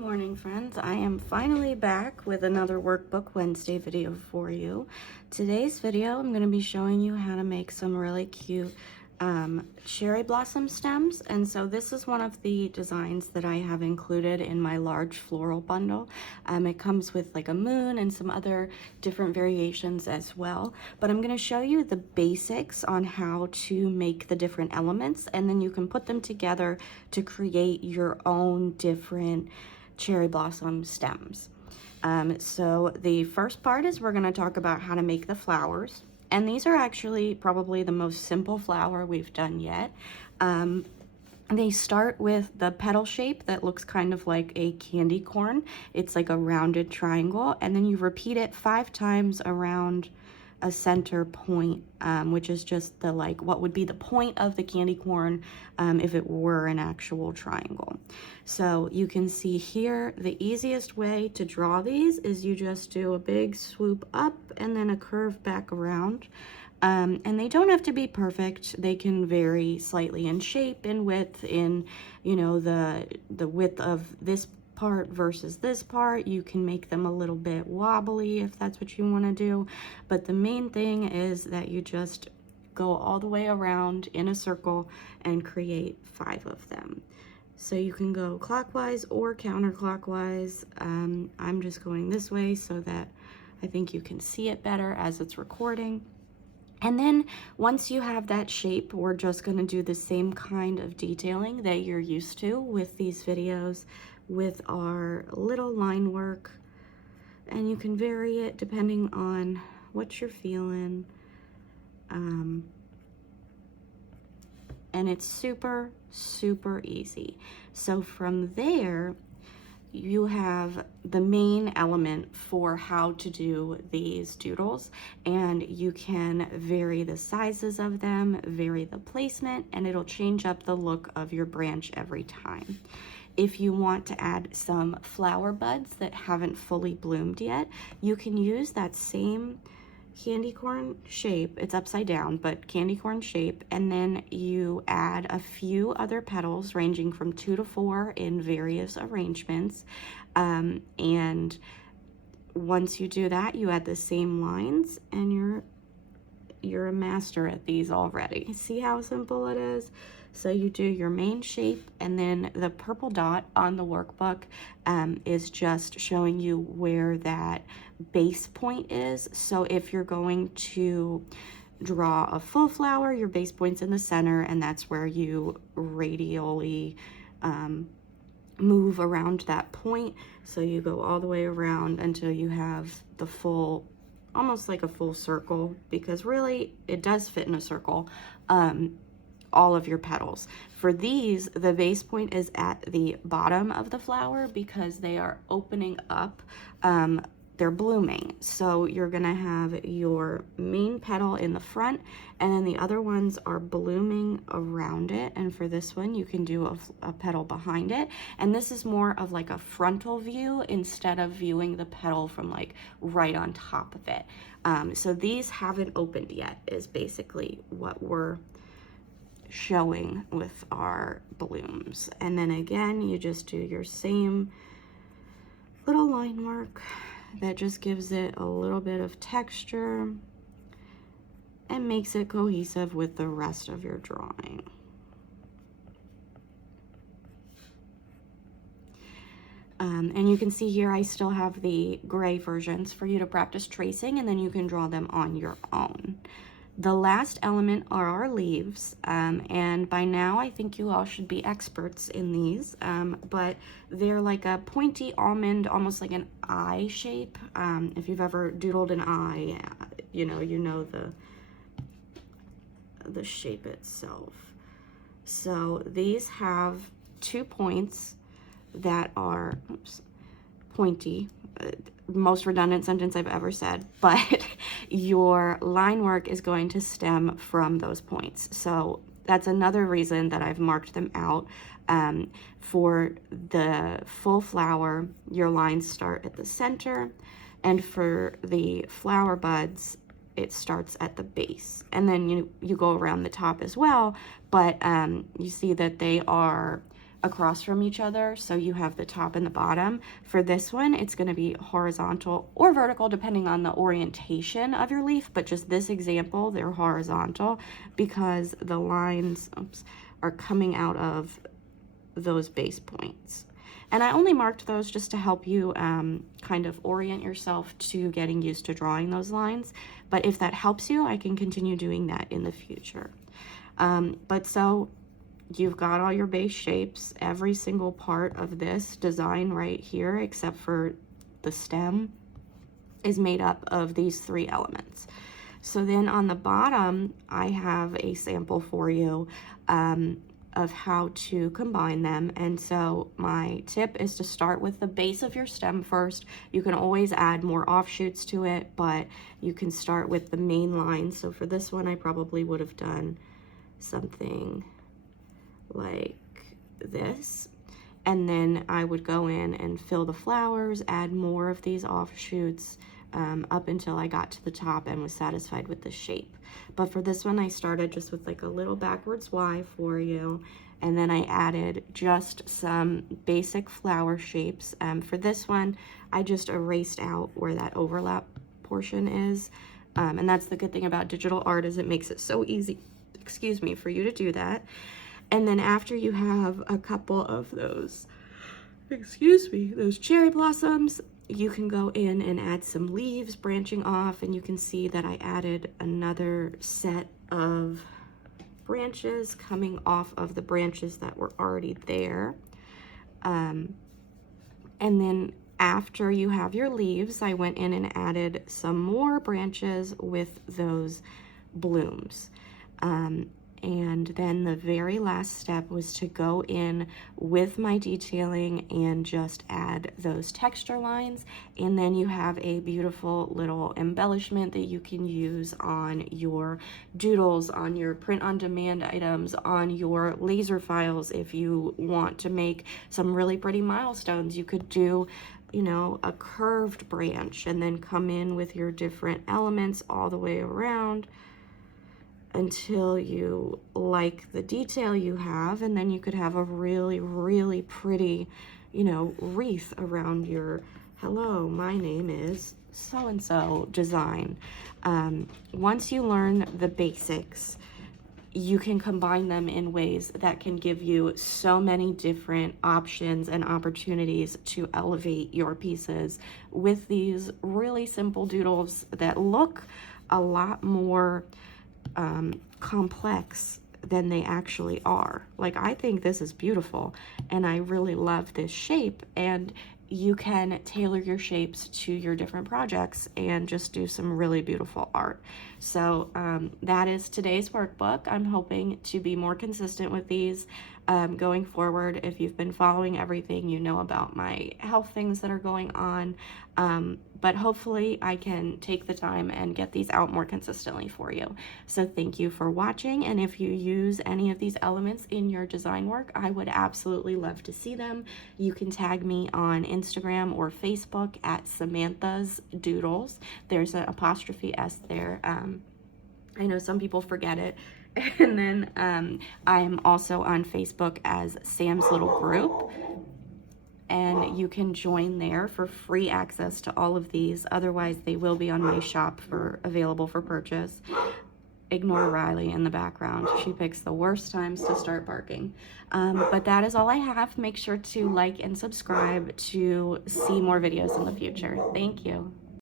Morning, friends. I am finally back with another Workbook Wednesday video for you. Today's video, I'm going to be showing you how to make some really cute cherry blossom stems. And so this is one of the designs that I have included in my large floral bundle. It comes with like a moon and some other different variations as well. But I'm going to show you the basics on how to make the different elements, and then you can put them together to create your own different cherry blossom stems. So the first part is we're going to talk about how to make the flowers, and these are actually probably the most simple flower we've done yet. They start with the petal shape that looks kind of like a candy corn. It's like a rounded triangle, and then you repeat it 5 times around a center point, which is just the what would be the point of the candy corn if it were an actual triangle. So you can see here the easiest way to draw these is you just do a big swoop up and then a curve back around. And they don't have to be perfect. They can vary slightly in shape and width, in the width of this part versus this part. You can make them a little bit wobbly if that's what you want to do, but the main thing is that you just go all the way around in a circle and create 5 of them. So you can go clockwise or counterclockwise. I'm just going this way so that I think you can see it better as it's recording. And then once you have that shape, we're just going to do the same kind of detailing that you're used to with these videos with our little line work. And you can vary it depending on what you're feeling. And it's super, super easy. So from there, you have the main element for how to do these doodles, and you can vary the sizes of them, vary the placement, and it'll change up the look of your branch every time. If you want to add some flower buds that haven't fully bloomed yet, you can use that same candy corn shape. It's upside down, but candy corn shape, and then you add a few other petals ranging from 2 to 4 in various arrangements, and once you do that, you add the same lines, and you're a master at these already. See how simple it is? So you do your main shape, and then the purple dot on the workbook is just showing you where that base point is. So if you're going to draw a full flower, your base point's in the center, and that's where you radially move around that point. So you go all the way around until you have the full, almost like a full circle, because really it does fit in a circle, all of your petals. For these, the base point is at the bottom of the flower because they are opening up, they're blooming. So you're gonna have your main petal in the front, and then the other ones are blooming around it. And for this one, you can do a petal behind it. And this is more of like a frontal view instead of viewing the petal from like right on top of it. So these haven't opened yet is basically what we're showing with our blooms. And then again, you just do your same little line work that just gives it a little bit of texture and makes it cohesive with the rest of your drawing. And you can see here I still have the gray versions for you to practice tracing, and then you can draw them on your own. The last element are our leaves, and by now I think you all should be experts in these, but they're like a pointy almond, almost like an eye shape. If you've ever doodled an eye, you know the shape itself. So these have 2 points that are pointy. Most redundant sentence I've ever said, but your line work is going to stem from those points. So that's another reason that I've marked them out. For the full flower, your lines start at the center, and for the flower buds, it starts at the base, and then you go around the top as well, but you see that they are across from each other, so you have the top and the bottom. For this one, it's going to be horizontal or vertical depending on the orientation of your leaf, but just this example, they're horizontal because the lines are coming out of those base points. And I only marked those just to help you kind of orient yourself to getting used to drawing those lines. But if that helps you, I can continue doing that in the future. But so you've got all your base shapes. Every single part of this design right here, except for the stem, is made up of these 3 elements. So then on the bottom, I have a sample for you of how to combine them. And so my tip is to start with the base of your stem first. You can always add more offshoots to it, but you can start with the main line. So for this one, I probably would have done something like this. And then I would go in and fill the flowers, add more of these offshoots up until I got to the top and was satisfied with the shape. But for this one, I started just with like a little backwards Y for you, and then I added just some basic flower shapes. For this one, I just erased out where that overlap portion is, and that's the good thing about digital art, is it makes it so easy, excuse me, for you to do that. And then after you have a couple of those, those cherry blossoms, you can go in and add some leaves branching off, and you can see that I added another set of branches coming off of the branches that were already there. And then after you have your leaves, I went in and added some more branches with those blooms. And then the very last step was to go in with my detailing and just add those texture lines. And then you have a beautiful little embellishment that you can use on your doodles, on your print-on-demand items, on your laser files. If you want to make some really pretty milestones, you could do, you know, a curved branch and then come in with your different elements all the way around until you like the detail you have, and then you could have a really, really pretty, you know, wreath around your hello, my name is so-and-so design. Once you learn the basics, you can combine them in ways that can give you so many different options and opportunities to elevate your pieces with these really simple doodles that look a lot more complex than they actually are. Like, I think this is beautiful and I really love this shape, and you can tailor your shapes to your different projects and just do some really beautiful art. So that is today's workbook. I'm hoping to be more consistent with these going forward. If you've been following everything, you know about my health things that are going on. But hopefully I can take the time and get these out more consistently for you. So thank you for watching. And if you use any of these elements in your design work, I would absolutely love to see them. You can tag me on Instagram or Facebook at Samantha's Doodles. There's an apostrophe S there. I know some people forget it. And then I am also on Facebook as Sam's Little Group, and you can join there for free access to all of these. Otherwise, they will be on my shop available for purchase. Ignore Riley in the background. She picks the worst times to start barking. But that is all I have. Make sure to like and subscribe to see more videos in the future. Thank you.